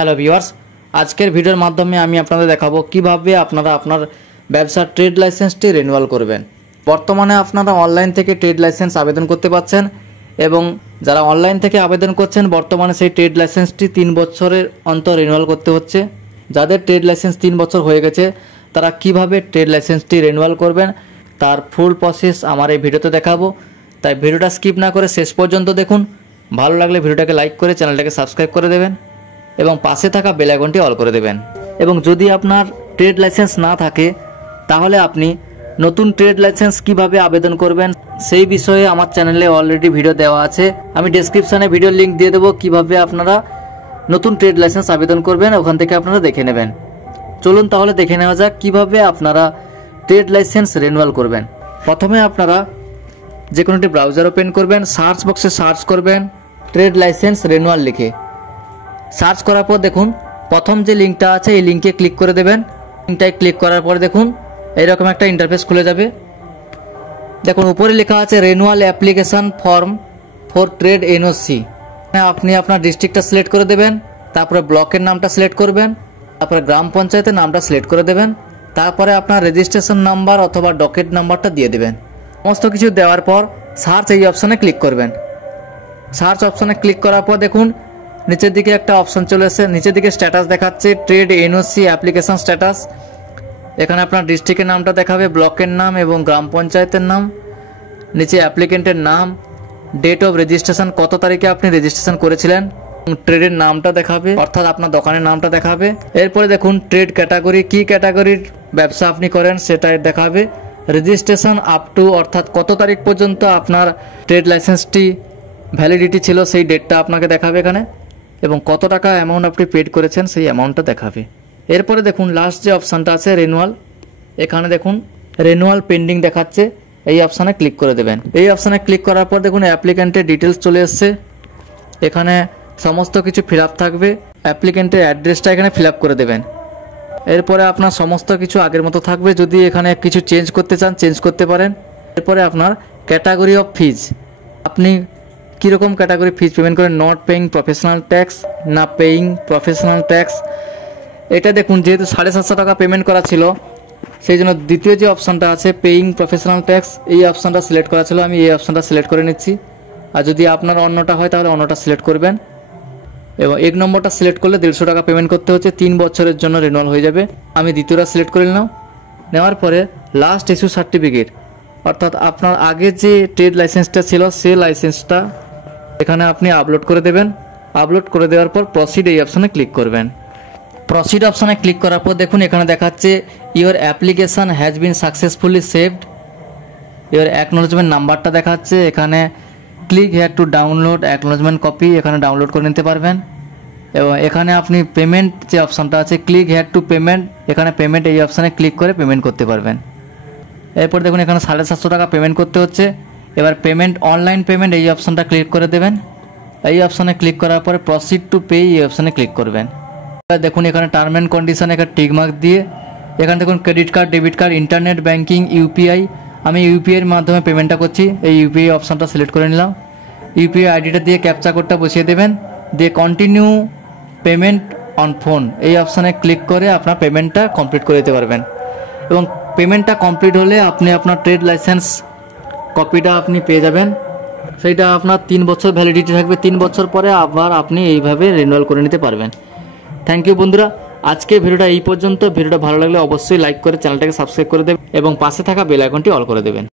Hello viewers, আজকের ভিডিওর মাধ্যমে আমি আপনাদের দেখাবো কিভাবে আপনারা আপনার ব্যবসার ট্রেড লাইসেন্সটি রিনিউয়াল করবেন। বর্তমানে আপনারা অনলাইন থেকে ট্রেড লাইসেন্স আবেদন করতে পারছেন এবং যারা অনলাইন থেকে আবেদন করছেন বর্তমানে সেই ট্রেড লাইসেন্সটি 3 বছরের অন্তর রিনিউয়াল করতে হচ্ছে। যাদের ট্রেড লাইসেন্স 3 বছর হয়ে গেছে তারা কিভাবে ট্রেড লাইসেন্সটি রিনিউয়াল করবেন তার ফুল প্রসেস আমার এই ভিডিওতে দেখাবো। তাই ভিডিওটা স্কিপ না করে শেষ পর্যন্ত দেখুন। ভালো লাগলে ভিডিওটাকে লাইক করে চ্যানেলটাকে সাবস্ক্রাইব করে দেবেন এবং পাশে থাকা বেল আইকনটি অল করে দেবেন। এবং যদি আপনার ট্রেড লাইসেন্স না থাকে তাহলে আপনি নতুন ট্রেড লাইসেন্স কিভাবে আবেদন করবেন সেই বিষয়ে আমার চ্যানেলে অলরেডি ভিডিও দেওয়া আছে। আমি ডেসক্রিপশনে ভিডিও লিংক দিয়ে দেবো কিভাবে আপনারা নতুন ট্রেড লাইসেন্স আবেদন করবেন, ওখান থেকে আপনারা দেখে নেবেন। চলুন তাহলে দেখে নেওয়া যাক কিভাবে আপনারা ট্রেড লাইসেন্স রিনিউয়াল করবেন। প্রথমে আপনারা যে কোনো একটি ব্রাউজার ওপেন করবেন, সার্চ বক্সে সার্চ করবেন ট্রেড লাইসেন্স রিনিউয়াল লিখে। সার্চ করার পর দেখুন প্রথম যে লিঙ্কটা আছে এই লিঙ্কে ক্লিক করে দেবেন। লিঙ্কটায় ক্লিক করার পর দেখুন এইরকম একটা ইন্টারফেস খুলে যাবে। দেখুন উপরে লেখা আছে renewal application form for trade NOC. আপনি আপনার ডিস্ট্রিক্টটা সিলেক্ট করে দেবেন, তারপরে ব্লকের নামটা সিলেক্ট করবেন, তারপরে গ্রাম পঞ্চায়েতের নামটা সিলেক্ট করে দেবেন, তারপরে আপনার রেজিস্ট্রেশন নাম্বার অথবা ডকেট নাম্বারটা দিয়ে দেবেন। সমস্ত কিছু দেওয়ার পর সার্চ এই অপশানে ক্লিক করবেন। সার্চ অপশানে ক্লিক করার পর দেখুন নিচের দিকে একটা অপশন চলে এসেছে, নিচের দিকে স্ট্যাটাস দেখাচ্ছে ট্রেড এনওসি অ্যাপ্লিকেশন স্ট্যাটাস। এখানে আপনার ডিস্ট্রিক্টের নামটা দেখাবে, ব্লকের নাম এবং গ্রাম পঞ্চায়েতের নাম, নিচে অ্যাপ্লিকেন্টের নাম, ডেট অফ রেজিস্ট্রেশন কত তারিখে আপনি রেজিস্ট্রেশন করেছিলেন, ট্রেডের নামটা দেখাবে অর্থাৎ আপনার দোকানের নামটা দেখাবে। এরপরে দেখুন ট্রেড ক্যাটাগরি, কি ক্যাটাগরির ব্যবসা আপনি করেন সেটা দেখাবে, রেজিস্ট্রেশন আপ টু অর্থাৎ কত তারিখ পর্যন্ত আপনার ট্রেড লাইসেন্সটি ভ্যালিডিটি ছিল সেই ডেটটা আপনাকে দেখাবে এখানে, এবং কত টাকা অ্যামাউন্ট আপনি পেড করেছেন সেই অ্যামাউন্টটা দেখাবে। এরপরে দেখুন লাস্ট যে অপশানটা আছে রিনিউয়াল, এখানে দেখুন রিনিউয়াল পেন্ডিং দেখাচ্ছে, এই অপশানে ক্লিক করে দেবেন। এই অপশানে ক্লিক করার পর দেখুন অ্যাপ্লিক্যান্টের ডিটেলস চলে এসছে, এখানে সমস্ত কিছু ফিল আপ থাকবে, অ্যাপ্লিক্যান্টের অ্যাড্রেসটা এখানে ফিল আপ করে দেবেন। এরপরে আপনার সমস্ত কিছু আগের মতো থাকবে, যদি এখানে কিছু চেঞ্জ করতে চান চেঞ্জ করতে পারেন। এরপরে আপনার ক্যাটাগরি অফ ফিজ, আপনি কীরকম ক্যাটাগরি ফিজ পেমেন্ট করেন, নট পেইং প্রফেশনাল ট্যাক্স না পেইং প্রফেশনাল ট্যাক্স। এটা দেখুন যেহেতু 750 টাকা পেমেন্ট করা ছিল সেই জন্য দ্বিতীয় যে অপশানটা আছে পেইং প্রফেশনাল ট্যাক্স এই অপশানটা সিলেক্ট করা ছিল, আমি এই অপশানটা সিলেক্ট করে নিচ্ছি। আর যদি আপনার অন্যটা হয় তাহলে অন্যটা সিলেক্ট করবেন এবং 1 নম্বরটা সিলেক্ট করলে 150 টাকা পেমেন্ট করতে হচ্ছে, 3 বছরের জন্য রিনিউয়াল হয়ে যাবে। আমি দ্বিতীয়টা সিলেক্ট করে নিলাম। নেওয়ার পরে লাস্ট ইস্যু সার্টিফিকেট অর্থাৎ আপনার আগে যে ট্রেড লাইসেন্সটা ছিল সেই লাইসেন্সটা এখানে আপনি আপলোড করে দেবেন। আপলোড করে দেওয়ার পর প্রসিড এই অপশানে ক্লিক করবেন। প্রসিড অপশানে ক্লিক করার পর দেখুন এখানে দেখাচ্ছে your application has been successfully saved, your acknowledgement নাম্বারটা দেখাচ্ছে, এখানে click here to download acknowledgement copy, এখানে ডাউনলোড করে নিতে পারবেন। এবং এখানে আপনি পেমেন্ট যে অপশানটা আছে ক্লিক হেয়ার টু পেমেন্ট, এখানে পেমেন্ট এই অপশানে ক্লিক করে পেমেন্ট করতে পারবেন। এরপর দেখুন এখানে 750 টাকা পেমেন্ট করতে হচ্ছে। এবার পেমেন্ট অনলাইন পেমেন্ট এই অপশানটা ক্লিক করে দেবেন। এই অপশানে ক্লিক করার পরে প্রসিড টু পে এই অপশানে ক্লিক করবেন। দেখুন এখানে টার্ম অ্যান্ড কন্ডিশন এখানে টিক মার্ক দিয়ে এখানে দেখুন credit card, debit card, internet banking, UPI, আমি ইউপিআইয়ের মাধ্যমে পেমেন্টটা করছি, এই ইউপিআই অপশানটা সিলেক্ট করে নিলাম। ইউপিআই আইডিটা দিয়ে ক্যাপচা কোডটা বসিয়ে দেবেন, দিয়ে কন্টিনিউ পেমেন্ট অন ফোন এই অপশানে ক্লিক করে আপনার পেমেন্টটা কমপ্লিট করে দিতে পারবেন। এবং পেমেন্টটা কমপ্লিট হলে আপনি আপনার ট্রেড লাইসেন্স কপিটা আপনি পেয়ে যাবেন, সেইটা আপনার 3 বছর ভ্যালিডিটি থাকবে, 3 বছর পরে আবার আপনি এইভাবে রিনিউয়াল করে নিতে পারবেন। থ্যাংক ইউ বন্ধুরা, আজকে ভিডিওটা এই পর্যন্ত। ভিডিওটা ভালো লাগলে অবশ্যই লাইক করে চ্যানেলটাকে সাবস্ক্রাইব করে দেবেন এবং পাশে থাকা বেল আইকনটি অল করে দেবেন।